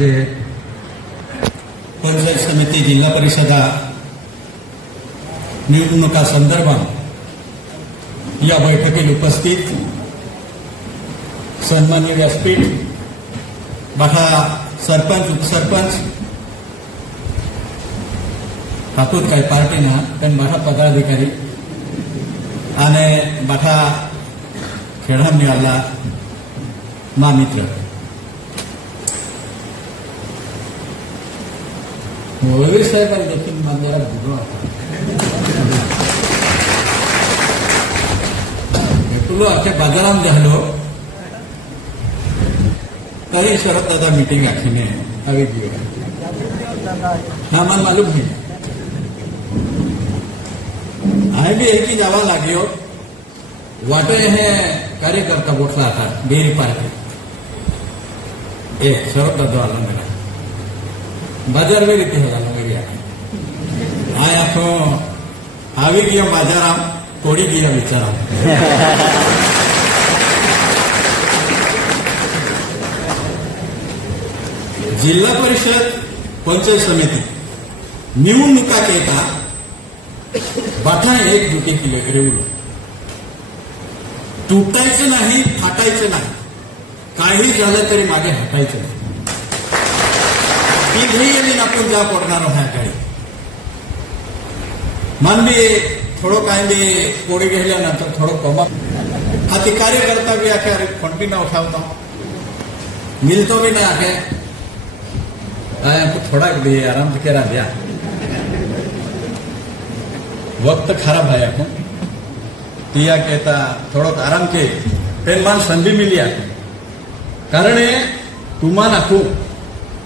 આજે पंचायत समिती जिल्हा परिषदा निवडणुका संदर्भात या बैठकीत उपस्थित सन्माननीय व्यासपीठ बाठा सरपंच उपसरपंच ठाकूर काही पार्टी ना पण बाठा पदाधिकारी आणि बाठा खेळाडू आला मा मित्र मोळवे साहेबांनी देखील मला बोलवा तुला अख्या बाजारात झालो तरी शरद दादा मीटिंग आखिने अभी हाँ मन मालूम नहीं आए भी एक ही जावा लागियो वाटे है कार्यकर्ता बोटला था बेरी पार्टी ए शरद दादा वाला मेरा बाजार में रीति है मेरी आया तो आवी गया बाजाराम कोड़ी गया विचारा जिल्हा परिषद पंचायत समिती निवडणुका केता बाठा एक दुटे किलो रेवलो तुटायचं नाही फाटायचं नाही काही झालं तरी मागे हटायचं नाही ती आपण जा पडणार ह्या काळी मन बी थोडं काय बी कोडी घेतल्यानंतर थोडं कमा हा ती कार्यकर्ता बी आखे अरे फंड ना उठावता मिलतो भी ना आखे थोड़ा भी आराम से करा दिया वक्त खराब है आपको तिया कहता थोड़ा आराम के पेन मान संधि मिली आखे कारण तुम्हाला खूप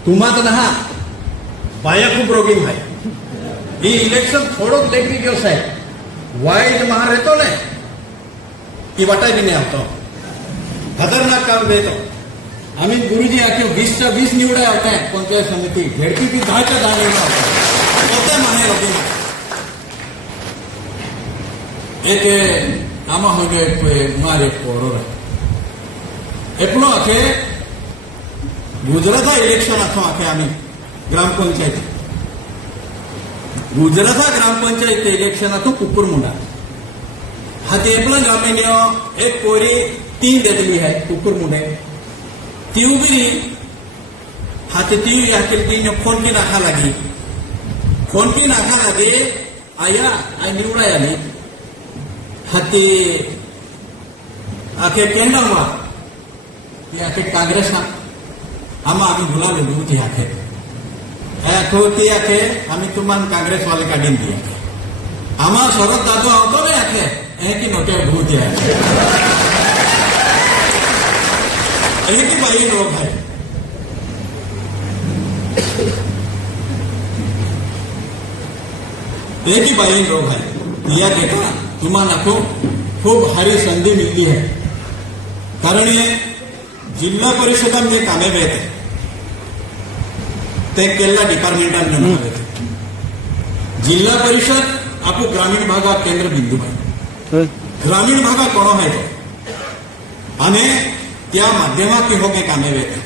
तुम्हात ना बाया खूप रोगी भाई ही इलेक्शन थोडं लेखी गयो साहेब वाईट महार येतो ना की वाटाय भी नहीं आता खतरनाक काम देतो आम्ही गुरुजी आखे 20 निवडा होता है पंचायत समिती झेडपी की 10 निवडा होता माने रोगी एक आमा हो गए मारे पोरो एपलो आखे गुजरात इलेक्शन आखो आखे आम्ही ग्रामपंचायत गुजरात ग्रामपंचायत इलेक्शन आखो कुकुरमुंडा हा ते एपला ग्रामीण एक पोरी 3 देतली है कुकुरमुंडे ती उभी हाथे ती आखिर तीन फोन की नाखा लगी आया आई निवडा आली हाथी आखे केंद्र हुआ आखे कांग्रेस आम्हा आम्ही बोलावलेलो ती आखे ती आखे आम्ही तुम्हाला काँग्रेस वाले काढीन दी आखे आम्हा शरद दादो होतो नाही आखे की नोट्या भूती आहे की बाई लोक आहे की बाई लोक आहे या घेता तुम्हाला खूप भारी संधी मिळली आहे कारण जिल्हा परिषदांमध्ये कामे मिळते ते केला डिपार्टमेंटांना जिल्हा परिषद आपू ग्रामीण भागात केंद्र बिंदू आहे ग्रामीण भागात कोण आहे आणि त्या माध्यमातून हो कामे मिळते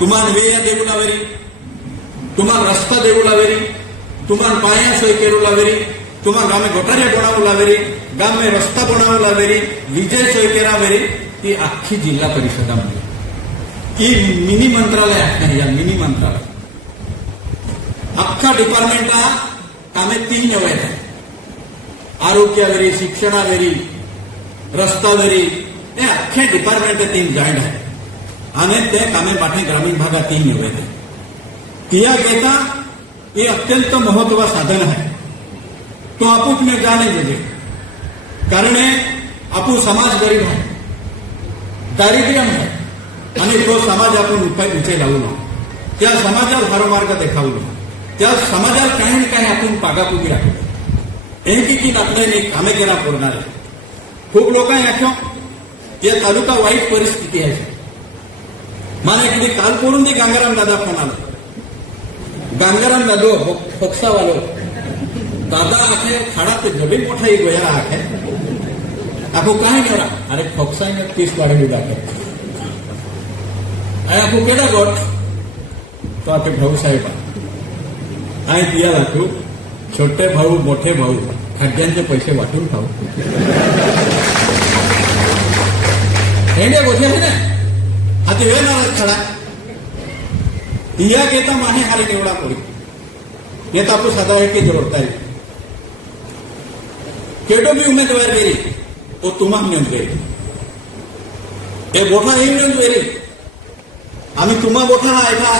तुम्हाला वेया देऊ लावेरी तुम्हाला रस्ता देऊ लावेरी तुम्हाला पाया सोय करू लावेरी तुम्हाला गामे गटारे बनावू लावेरी गाम में रस्ता बनावू लावेरी विजय सोय करावेरी ती अख्खी जिल्हा परिषदामध्ये की मिनी मंत्रालय आहे या मिनी मंत्रालय अख्खा डिपार्टमेंटला कामे 3 आहेत आरोग्यावेरी शिक्षणावेरी रस्तावेरी हे अख्खे डिपार्टमेंट 3 जॉईंट आहे आणि ते कामे पाठी ग्रामीण भागात 3 आहेत तिया घेता हे अत्यंत महत्वाचं साधन आहे तो आपूक में जाने देते कारण आपू समाज गरीब आहे दारिद्र्य आहे आणि तो समाज आपण उंचे लावू ना त्या समाजाला भारोमार्ग देखावू ना त्या समाजाला काही ना काही आपण पागापुगी राखू की आपल्याने कामे केला पडणार आहे खूप लोक आख्यो या तालुका वाईट परिस्थिती आहे मला किती काल करून दी गंगाराम दादा फोन आला गंगाराम दादो फोक्सावालो दादा आखे खाड़ा ते जबी मोठा ही गोया आखे आपको कहीं नहीं रहा अरे फोक्सा में 30 वाड़े भी दाखे आपको केड़ा गोट तो आपले भाऊ साहेब आणि तिया दाखवू छोटे भाऊ मोठे भाऊ खाद्यांचे पैसे वाटून खाऊ हेंडे गोठे आहे ना आता वेळ नाराज खडा तिया घेता माहे हारे निवडा कोणी येत आपू साधा है की जोड़ता है केटो भी उम्मीदवार गेली तो तुम्हा नेऊन गेली हे बोठा ही नेऊन गेली आम्ही तुम्हा बोठा ना ऐका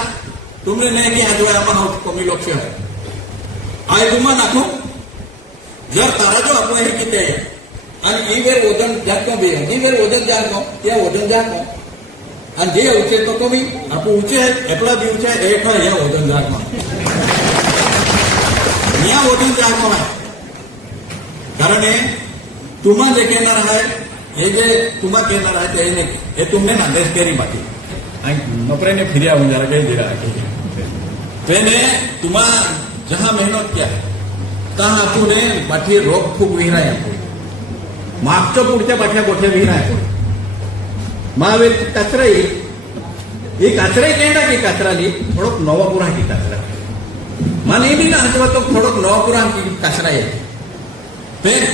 तुमने नाही की आज आम्हा कमी लक्ष आहे आय तुम्हा नाखो जर तारा जो आपण हे किती आहे आणि ई वेळ वजन जास्त बी आहे जी वेळ वजन जास्त त्या वजन जास्त आणि जे उचे तो कमी आपण उचे आहे आपला बी उचे आहे एक या वजन जास्त या वजन जास्त आहे कारण तुम्हा जे केणार आहे हे जे तुम्हा केणार आहे ते नाही हे तुमने नांदेश केरी बाकी आणि नोकरीने फिर्या होऊन जरा काही दिला तेने तुम्हा जहां मेहनत किया तहां तूने बाठी रोग फूक विहिरा आहे मागच्या पुढच्या बाठ्या गोठ्या विहिरा आहे महावीर कचरा येईल ही कचरा येणार की कचराली थोडं नवापुरा की कचरा મને બી ના હજવા તો થોડોક નવાપુરા કચરા येते पण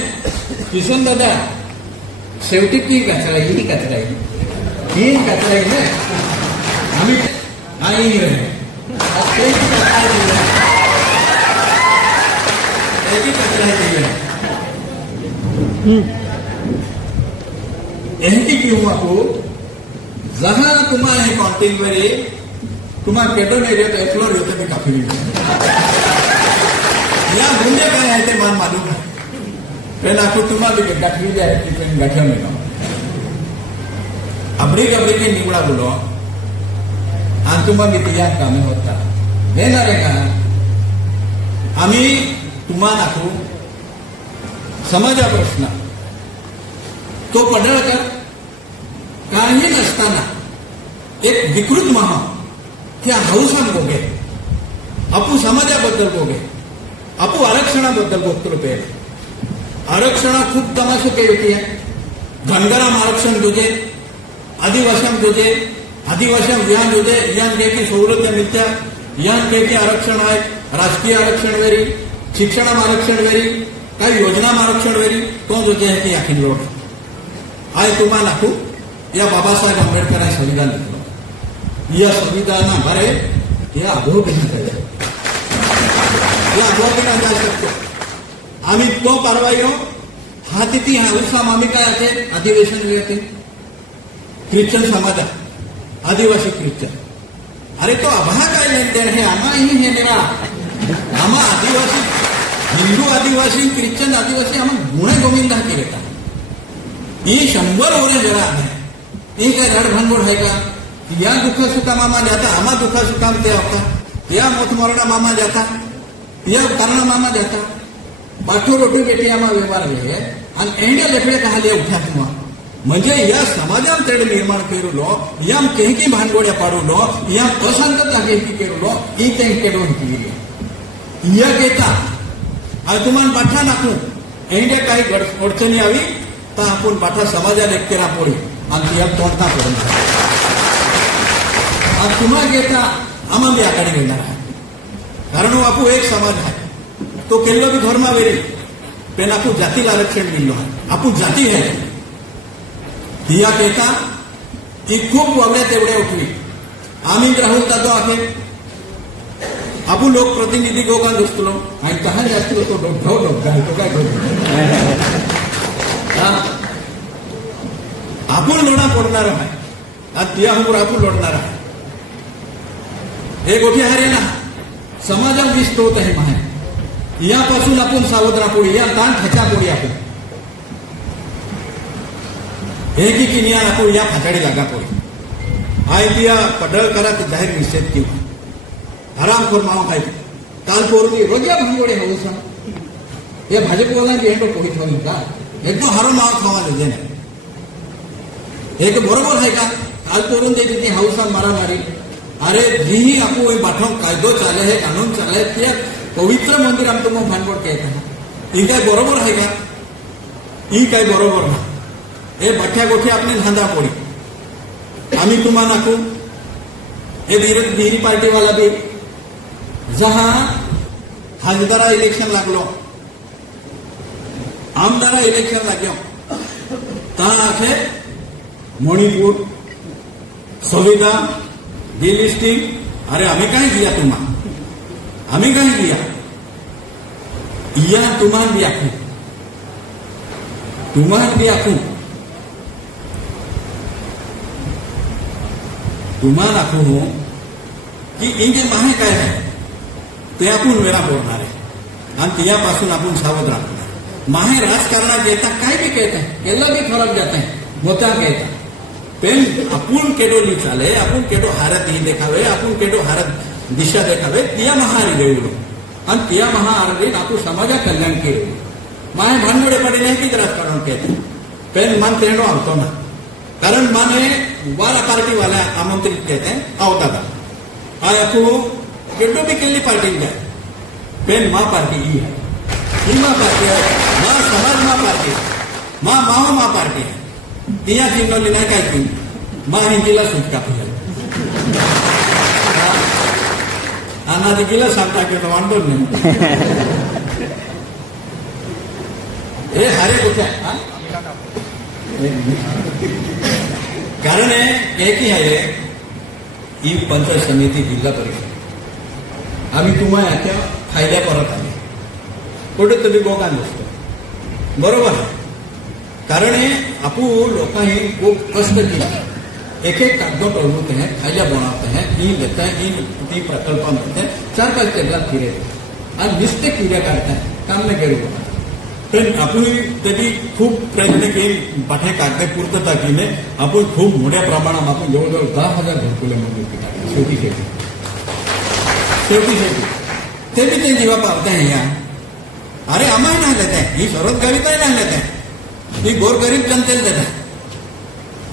किशन दादा शेवटी ती कचरा ही कचरा ही कचरा आहे ना आम्ही आई रहे एंटी क्यों आपको जहां तुम्हारे कॉन्टेंट वेरी तुम्हारा केटोन एरिया तो एक्सप्लोर होते भी काफी या घूमने का है ते मान मालूम है पहले आपको तुम्हारा भी गठरी जाए कि गठन में अबड़ी गबड़ी के निगुड़ा बोलो तुम्हा भी तैयार काम होता लेना रेगा आम्ही तुम्हाला दाखवू समाजा प्रश्न तो पडळकर काही नसताना एक विकृत महा त्या हौसान बोगे आपू समाजाबद्दल बोगे आपू आरक्षणाबद्दल बोगतो पे आरक्षण खूप तमाशे केली आहे धनगराम आरक्षण तुझे आदिवासी तुझे आदिवासी विहान तुझे यान की सवलत्या मिळत्या यान की आरक्षण आहे राजकीय आरक्षण वेरी शिक्षण आरक्षण वेरी काही योजना आरक्षण वेरी तो जो है की आखिर लोट आय तुम्हाला नाखू या बाबासाहेब आंबेडकर संविधान लिखलं या संविधान भरे या अभोगना या अभोगना जा शकतो आम्ही तो कारवाई हा तिथी हा उत्साह आम्ही काय आहे अधिवेशन येते ख्रिश्चन समाज आदिवासी ख्रिश्चन अरे तो आम्हा काय लेनदेन है आम्हाही हे निरा आम्हा आदिवासी हिंदू आदिवासी ख्रिश्चन आदिवासी आम्हा गुणे गोविंदा केले का ही 100 वर्ष जरा आहे ही काय रडभंगोड आहे का या दुःख सुखा मामा जाता आम्हा दुःख सुखाम ते होता या मोठ मरणा मामा जाता या कारण मामा जाता पाठो रोटी बेटी आम्हा व्यवहार आहे आणि एंड्या लेकडे कहाले उठ्या तुम्हा म्हणजे या समाजात तेड निर्माण केलो याम केही भानगोड्या पाडलो याम अशांतता केही केलो ही ते केलो होती या घेता आज तुम्हाला पाठा नाखू एंड्या काही अडचणी आवी तर आपण पाठा समाजाला एकटेरा पोळी आणि या तोडता पडून आज तुम्हाला घेता आम्हा मी आकडे घेणार आहे कारण आपू एक समाज आहे तो केल्लो बी धर्मा वेरी पण आपण जातीला आरक्षण दिलो आहे आपण जाती आहे हिया घेता ती खूप वागड्या तेवढ्या उठली आम्ही राहुल जातो आहे आपण लोकप्रतिनिधी गोगान दिसतो आणि तहान जास्त तो ढो तो काय आपण लोढा पडणार आहे आज तियाहून आपण लोढणार आहे हे गोठी हारे ना समाजात दिसत होत आहे माहे यापासून आपण सावध राहू या ताण ठेचा पोडी आपण हे की किनिया आपण या फाटाडी जागा पोडी आय तिया पडळकरात जाहीर निषेध केला आरामखोर मावा खायची काल पोरगी रोजा भांगोडे हवसा या भाजपवाला की हेंडो पोही ठेवून का एकदम हारो मावा खावा देते नाही एक बरोबर आहे का काल पोरून दे तिथे हौसा मारामारी अरे जी आपू पाठव कायदो चाले है कानून चाले ते पवित्र मंदिर आमचं मग भानगोड कहता ही काय बरोबर आहे का ही काय बरोबर ना हे बठ्या गोठ्या आपली धांदा पोडी आम्ही तुम्हाला नाखू ये धीरी पार्टी वाला भी जहां खासदारा इलेक्शन लागलो, आमदारा इलेक्शन लाग्यो, तहां आखे मणिपुर संविधान डिलिस्टिंग, अरे आम्ही काय दिया तुम्हाला, आम्ही काय दिया या तुम्हाला भी आखू, तुम्हाला भी आखू, तुम्हाला आखू हो की इंगे माहे काय आहे ते आपण वेळा बोलणार आहे आणि त्यापासून आपण सावध राहणार. माहे राजकारणात येता काय बी कहता है, केला भी फरक जाता है, मोता कहता पेन आपण केडोली चाले, आपण केडो हारत ही देखावे, आपण केडो हारत दिशा देखावे, त्या महारी देऊलो आणि त्या महाआरती आपण समाजा कल्याण केले. माहे भानगडे पडे नाही की राजकारण कहते पेन मन तेडो आवतो ना, कारण माने वाला पार्टी वाला आमंत्रित कहते हैं आवता था आपको केडो भी केली पार्टी जाए पेन माँ पार्टी ही है, ही माँ पार्टी है, माँ समाज माँ पार्टी है, माँ माओ माँ पार्टी है, तिया चिन्होली नाही काय की माँ हिंदीला सुटका फिरल अनादिकीला सांगता की वांडो नाही हे हारे कुठे कारण एक ही आहे ही पंचायत समिती जिल्हा परिषद आम्ही तुम्हाला याच्या फायद्या परत आले कुठेतरी बोगान नसतो बरोबर आहे. कारण आपू लोकांनी खूप कष्ट केले, एक एक कागद टळवते हैं, फायदा बनवते हैं, ई लेते हैं, ई प्रकल्प मिळते हैं, 4-5 केला फिरे आणि नुसते किड्या काढताय काम नाही केलं. पण आपण कधी खूप प्रयत्न केले पाठे कागदे पूर्तता केले, आपण खूप मोठ्या प्रमाणात आपण जवळजवळ 10,000 घरकुले मंजूर केले. शेवटी ते बी ते जीवा पावते हैं या अरे आम्हाला नाही देत आहे, ही सर्वच गावी काय नाही देत आहे, ही गोरगरीब जनतेला देत आहे.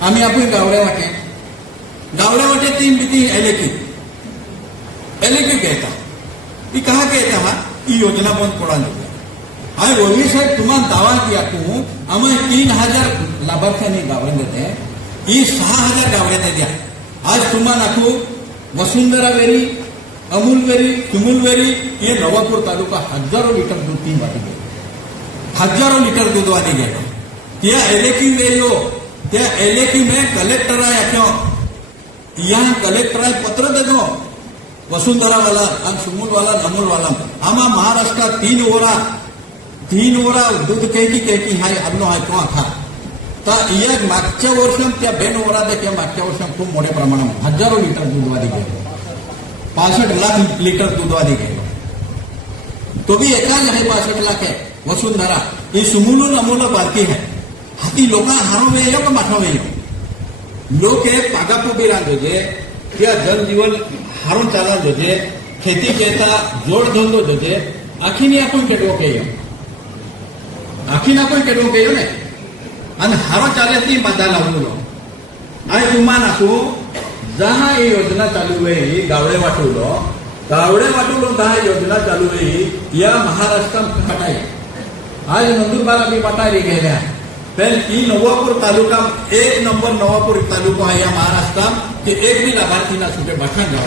आम्ही आपण गावड्या वाटे 3 बिती एलेकी कहता ही कहा कहता हा ही योजना बंद पड़ा देता. आज रोहिणी साहेब तुम्हाला दावा किया तू आम्ही 3,000 लाभार्थ्यांनी गावडे देते हैं, ही 6,000 गावड्या द्या. आज तुम्हाला नाखू वसुंधरा वेरी, अमूल वेरी, तुमुल वेरी, ये नवापूर तालुका हजारों लीटर दूध 3 वाटी गए, हजारों लीटर दूध वाटी गए. त्या एलेकी वेयो त्या एलेकी में कलेक्टर आया क्यों यहाँ कलेक्टर आए पत्र दे दो वसुंधरा वाला और सुमुल वाला नमुल वाला आमा महाराष्ट्र 3 ओरा दूध कहकी हाय अन्नो हाय तो था ता या मागच्या वर्षात त्या 2 ओरा देखील मागच्या वर्षात खूप मोठ्या प्रमाणात हजारों लीटर दूधवादी गेलो, 65 लाख लीटर दूधवादी गेलो. तो भी एकाच आहे 65 लाख है वसुंधरा. ये सुमुलू नमुल बारकी है हाथी लोक हारोवे येयो का माठोवे येयो लोक पागापो भी रांधो जे क्या जल जीवन हारून चाला जोजे खेती कहता जोड़ धंधो जोजे आखीनी आपण केडो केयो ने आणि हारो चाले ती बाधा लावलो. आणि तुम्हाला नाखू जहा ही योजना चालू आहे गावडे वाटवलो जहा योजना चालू आहे या महाराष्ट्रात खटाई आज नंदुरबार आम्ही वाटायला गेल्या पण ही नवापूर तालुका 1 नंबर नवापूर तालुका आहे या महाराष्ट्रात की एक भी लाभार्थी ना सुटे बठण गाव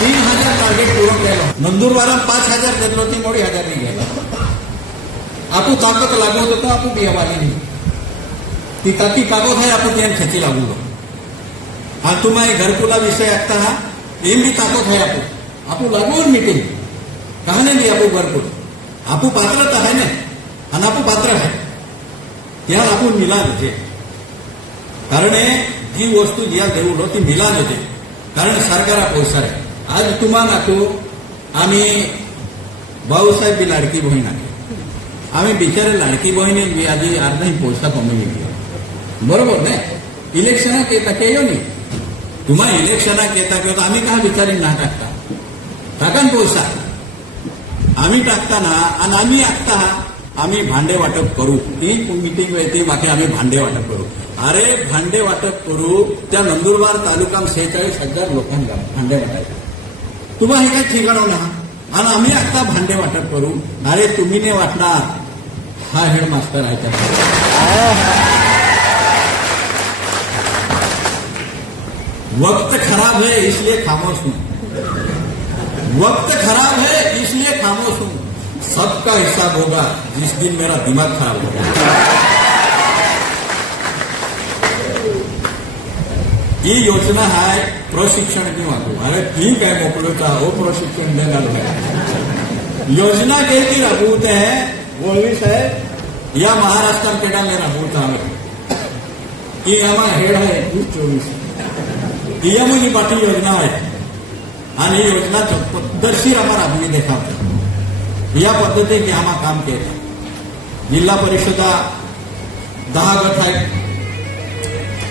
3,000 टार्गेट पूर्ण केलं. नंदुरबारात 5,000 घेतलो ती मोडी 1,000 नाही गेला. आपण ताकद लागवत होतो आपण बियावाली नाही ती ताकी कागद आहे आपण त्यान खेची लागलो. आणि तुम्हाला घरकुला विषय आता हा एम भी ताकद है आपू लागून मीटिंग कहा नहीं आपू घरकुल आपू पात्रता है ना आणि आपू पात्र है त्या आपण मिला देते. कारण जी वस्तू ज्या देऊलो ती मिला देते कारण सरकार पैसा आहे. आज तुम्हाला नाखू आम्ही भाऊसाहेब बी लाडकी बहीण आहे आम्ही बिचारे लाडकी बहीण बी आधी अर्धा पैसा कमी गेलो बरोबर नाही. इलेक्शनात येता केयो नाही तुम्हा इलेक्शनात येता किंवा आम्ही का विचारी ना टाका पैसा आम्ही टाकताना आणि आम्ही आत्ता आम्ही भांडे वाटप करू ती मीटिंग वेळी बाकी आम्ही भांडे वाटप करू. अरे भांडे वाटप करू त्या नंदुरबार तालुक्यात 46,000 लोकांना भांडे वाटायचे तुम्हा हे काय ठिकाणव ना आणि आम्ही आत्ता भांडे वाटप करू. अरे तुम्ही नाही वाटणार हा हेडमास्टर आहे त्या वक्त खराब है इसलिए खामोश हूं, वक्त खराब है इसलिए खामोश हूं, सबका हिसाब होगा जिस दिन मेरा दिमाग खराब होगा। ही योजना है प्रशिक्षण क्यों आतो? अरे ठीक है मोकळता वो प्रशिक्षण देणार है। योजना केली राबवते हैं वो भी साहेब या महाराष्ट्र केडा में राबवता है ये आम्हा हेड है 24 ही आम्ही पाठी योजना आहे आणि ही योजना पद्धतशीर आम्हा राबवी देखावते। या पद्धतीने आम्हा काम केलं। जिल्हा परिषदा 10 गट आहेत,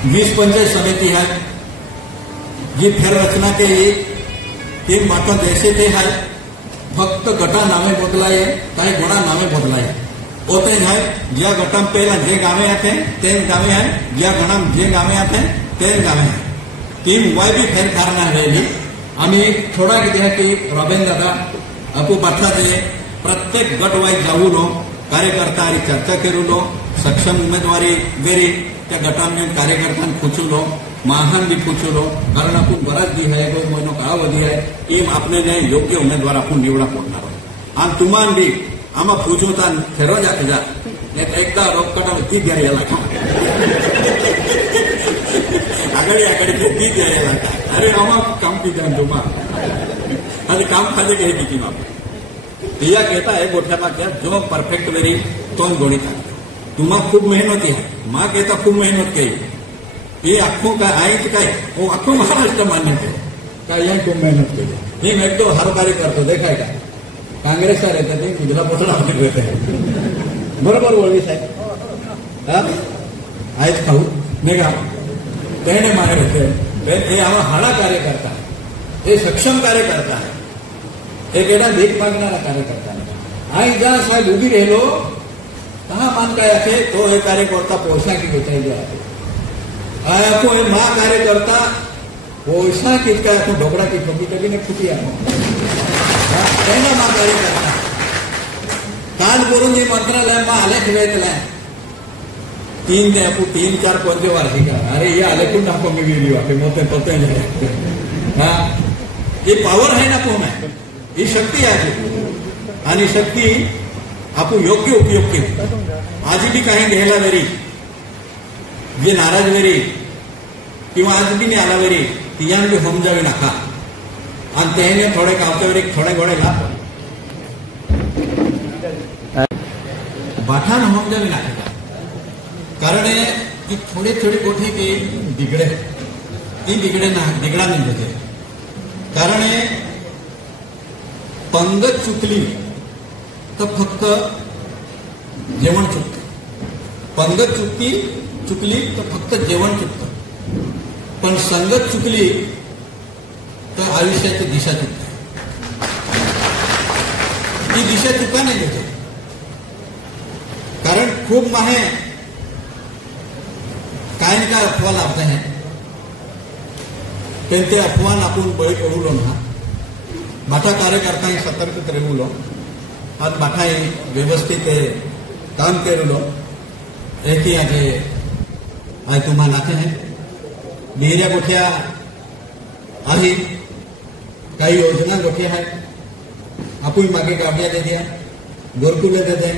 20 पंचायत समिति है, जी फेररचना केली 3 मात्र जैसे थे है, फक्त गटा नामे बदलाए काही गुणा नामे बदलाए होते है। ज्या गटा पहला जे गावे आते तेन गावे है, ज्या गणा जे गावे आते तेन गावे है। 3 वाय भी फेर करना है। आम्ही थोडा किती है की रॉबिन दादा अपू बाठाचे प्रत्येक गट वाईज जाऊन कार्यकर्ता आणि चर्चा करूलो, सक्षम उमेदवारी वेरी त्या गटांनी कार्यकर्त्यांना पूछलो, महान भी पूछलो, कारण आपण बराच दी है 2 महीनो कालावधी है टीम आपने ने योग्य उमेदवार आपण निवडा पडणार आणि तुमान भी आम्हा पूछता ठरव जाते जा एकदा रोकटा ती द्यायला लागा आगड़ी ती द्यायला लागा। अरे आम्हा काम की जान तुम्हा आणि काम खाली घे की माप या कहता है गोठ्या मागच्या जो परफेक्ट वेरी तो गणित तुम्हा खूप मेहनती है। माँ कहता खूप मेहनत की ये आखों का आईच काय वो आखों महाराष्ट्र मान्य थे का यह खूप मेहनत केली। हे मैं तो हर कार्य करतो देखाय का काँग्रेसचा रहते थे कुजला पोचला होते बरोबर बोलवी साहेब आयच खाऊ नाही का तेने मागे रहते हे आम्हा हाडा कार्यकर्ता हे सक्षम कार्यकर्ता है, एक एडा भीक मागणारा कार्यकर्ता है। आई जा साहेब उभी रहेलो कहा मान गया थे तो ये कार्यकर्ता पोषा की बेचाई गया आपको ये माँ कार्यकर्ता पोषा किसका आपको ढोकड़ा की ठोकी कभी ने खुटी माँ कार्यकर्ता काल बोलून ये मंत्रालय माँ आलेख वेतलाय 3-4 पंच वार्षिका अरे ये आलेखून आपको मी गेली वाटे मोठे पत्ते हाँ ये पावर है ना कोण है ही शक्ती आहे आणि शक्ती आपण योग्य उपयोग केला। आज भी काही घ्यायला वेरी जे नाराज वेरी किंवा आज भी नाही आला वेरी तियान भी होम जावे नाका आणि त्याने थोडे गावच्या वेरी थोडे गोडे ला बाठान होम जावे नाका कारण की थोडे थोडे गोठे की दिगडे ती दिगडे ना दिगडा नाही होते कारण पंगत चुकली तर फक्त जेवण चुकतं। पंगत चुकली तर फक्त जेवण चुकतं, पण संगत चुकली तर आयुष्याची दिशा चुकते। ती दिशा चुका नाही देते कारण खूप माहे काय न काय अफवा लाभते हैं ते अफवान आपण बळी पडूलो ना बाठा कार्यकर्ता सतर्क रेवलो आज बाठा व्यवस्थित काम करूलो एक ही आज तुम्हा नाते हैं डेहऱ्या गोठ्या आहे काही योजना गोठ्या है आपण मागे गाड्या दे दिया गोरकुले देते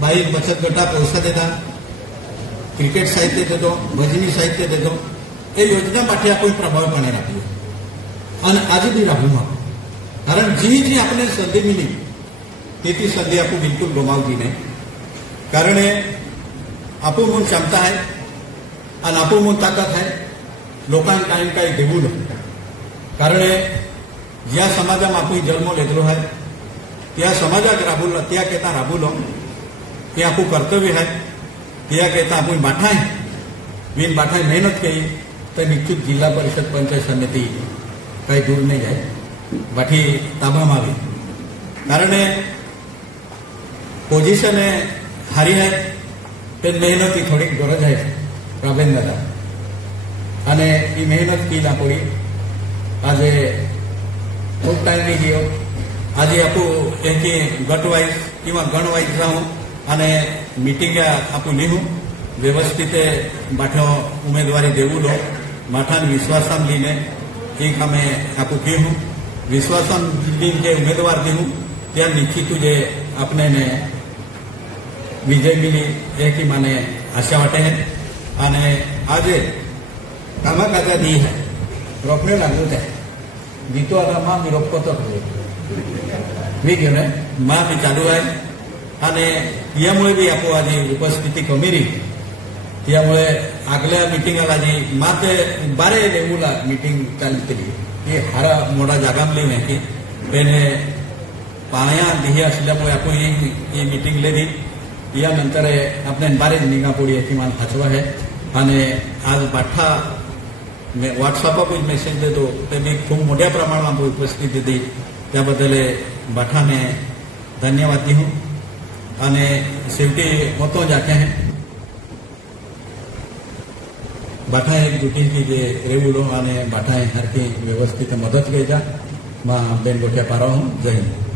बाई बचत गटा पैसा देता क्रिकेट साहित्य देतो भजनी साहित्य देतो ये योजना पाठी आपण प्रभावीपणे राबली आणि आज भी राबू कारण जी आपने संधी मिली ती संधी आपण बिलकुल गमावली नाही कारण आपण म्हणून क्षमता है आणि आपण म्हणून ताकद है लोकांना काही काही देऊ कारण ज्या समाजात आपण जन्म घेतलो है त्या समाजात राबवलं त्या केता राबवलो ते आपण कर्तव्य है त्या केता आपण बाठाय बिन बाठाय मेहनत केली तर निश्चित जिल्हा परिषद पंचायत समिती काही दूर नाही जाए बाठी ताबा मावी कारण पोजिशन हारी है ते मेहनत की थोड़ी गरज है रॉबिन दादा અને એ મહેનત કીધા પડી આજે ખૂબ ટાઈમ નહીં ગયો આજે આપું એથી ગટ વાઇઝ किंवा गण वाईज जाऊन અને मीटिंग આપું લીધું વ્યવસ્થિત બાઠો ઉમેદવારી દેવું લો माठान विश्वासन लीने एक हमें आपको की हूँ विश्वासन लीन के उम्मीदवार दी हूँ त्या निश्चित जे अपने ने विजय मिली एक ही माने आशा वाटे हैं आने आज कामा काजा दी है रोकने लागू थे जीतो आता माँ मी रोकतो तो मी घेऊन माँ मी चालू आहे आणि यामुळे बी आपो आज उपस्थिती कमी रही त्यामुळे आगल्या मिटिंगाला जी माते बारे लेवला मीटिंग चालती ये हारा मोठा जागामली नाही की पेने पाया दिही असल्यामुळे आपण ही मीटिंग लेदी यानंतर अपने बारे निगा पोड़ी किमान हाचवा है आणि आज बाठा व्हॉट्सअप कुछ मेसेज देतो ते मी खूप मोठ्या प्रमाणात उपस्थिती दी त्याबद्दल बाठाने धन्यवाद दी हूँ અને સેવટી મોતો જાકે હે बाठा एक जुटी की जे रेवुडो અને बाठा हर की व्यवस्थित मदद गई जा मां बेन गोठिया पारा हूँ जय हिंद।